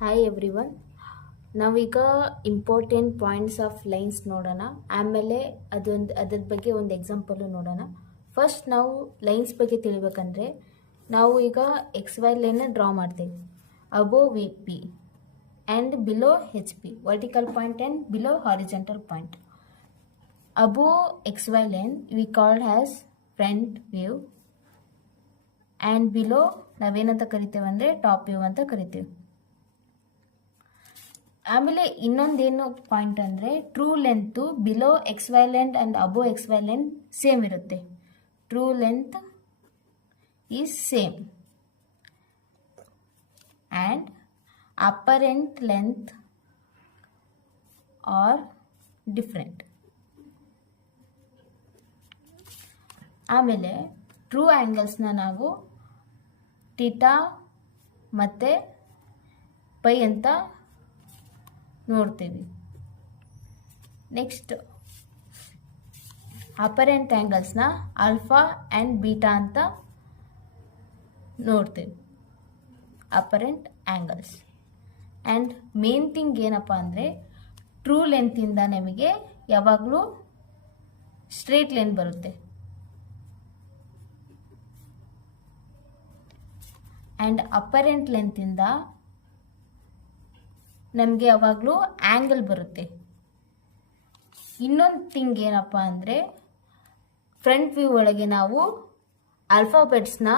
Hi everyone. ನಾವೀಗ important points of lines ನೋಡೋಣ. ಆಮೇಲೆ ಅದ್ರ ಬಗ್ಗೆ ಒಂದು ಎಕ್ಸಾಂಪಲು ನೋಡೋಣ. ಫಸ್ಟ್ ನಾವು ಲೈನ್ಸ್ ಬಗ್ಗೆ ತಿಳಿಬೇಕಂದ್ರೆ ನಾವು ಈಗ ಎಕ್ಸ್ ವೈ ಲೈನ್ನ ಡ್ರಾ ಮಾಡ್ತೇವೆ. Above V P and below H P, vertical point and below horizontal point. Above X Y line we called as front view and below ನಾವೇನಂತ ಕರಿತೇವೆ ಅಂದರೆ ಟಾಪ್ ವ್ಯೂ ಅಂತ ಕರಿತೇವೆ. ಆಮೇಲೆ ಇನ್ನೊಂದೇನು ಪಾಯಿಂಟ್ ಅಂದರೆ true length below X Y line and above X Y line same ಇರುತ್ತೆ. True length is same and apparent length are different. ಆಮೇಲೆ ಟ್ರೂ ಆ್ಯಂಗಲ್ಸ್ನ ನಾವು ಥೀಟಾ ಮತ್ತು ಪೈ ಅಂತ ನೋಡ್ತೀವಿ. ನೆಕ್ಸ್ಟ್ ಅಪರೆಂಟ್ ಆ್ಯಂಗಲ್ಸ್ನ ಆಲ್ಫಾ ಆ್ಯಂಡ್ ಬೀಟಾ ಅಂತ ನೋಡ್ತೀವಿ. Apparent angles and main thing ಏನಪ್ಪ ಅಂದರೆ ಟ್ರೂ ಲೆಂತಿಂದ ನಮಗೆ ಯಾವಾಗಲೂ ಸ್ಟ್ರೇಟ್ ಲೈನ್ ಬರುತ್ತೆ ಆ್ಯಂಡ್ ಅಪರೆಂಟ್ ಲೆಂತಿಂದ ನಮಗೆ ಯಾವಾಗಲೂ ಆ್ಯಂಗಲ್ ಬರುತ್ತೆ. ಇನ್ನೊಂದು ಥಿಂಗ್ ಏನಪ್ಪ ಅಂದರೆ ಫ್ರಂಟ್ ವ್ಯೂ ಒಳಗೆ ನಾವು ಆಲ್ಫಾಬೆಟ್ಸ್ನ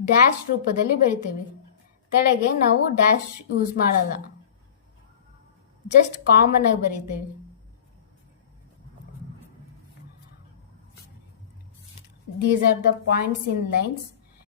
ಡ್ಯಾಶ್ ರೂಪದಲ್ಲಿ ಬರಿತೇವೆ. ಕೆಳಗೆ ನಾವು ಡ್ಯಾಶ್ ಯೂಸ್ ಮಾಡಲ್ಲ, ಜಸ್ಟ್ ಕಾಮನ್ ಆಗಿ ಬರಿತೇವೆ. These are the points in lines.